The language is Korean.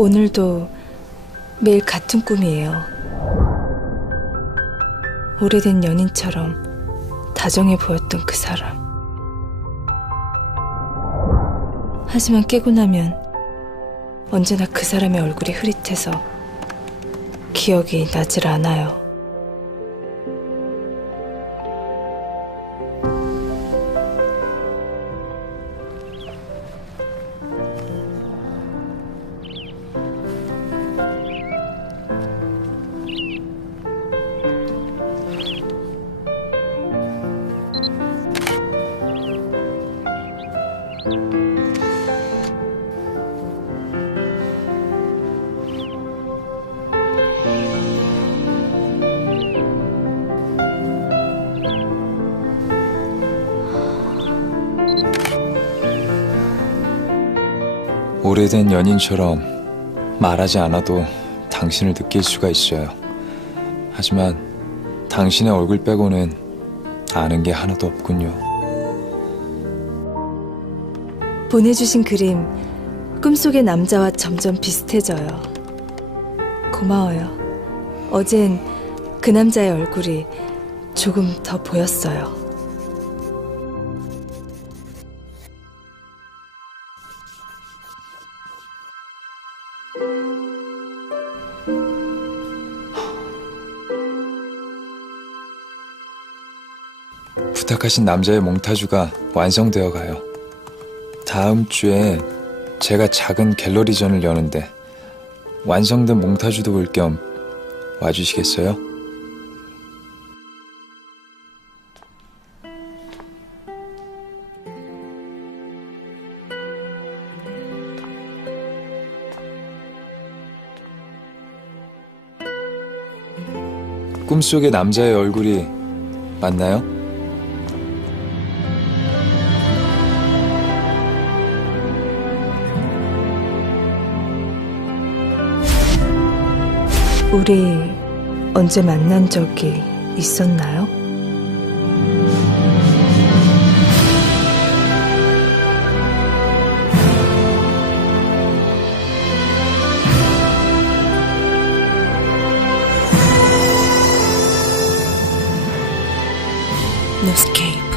오늘도 매일 같은 꿈이에요. 오래된 연인처럼 다정해 보였던 그 사람. 하지만 깨고 나면 언제나 그 사람의 얼굴이 흐릿해서 기억이 나질 않아요. 오래된 연인처럼 말하지 않아도 당신을 느낄 수가 있어요. 하지만 당신의 얼굴 빼고는 아는 게 하나도 없군요. 보내주신 그림, 꿈속의 남자와 점점 비슷해져요. 고마워요. 어젠 그 남자의 얼굴이 조금 더 보였어요. 부탁하신 남자의 몽타주가 완성되어 가요. 다음 주에 제가 작은 갤러리전을 여는데 완성된 몽타주도 볼 겸 와주시겠어요? 꿈속의 남자의 얼굴이 맞나요? 우리 언제 만난 적이 있었나요? Escape.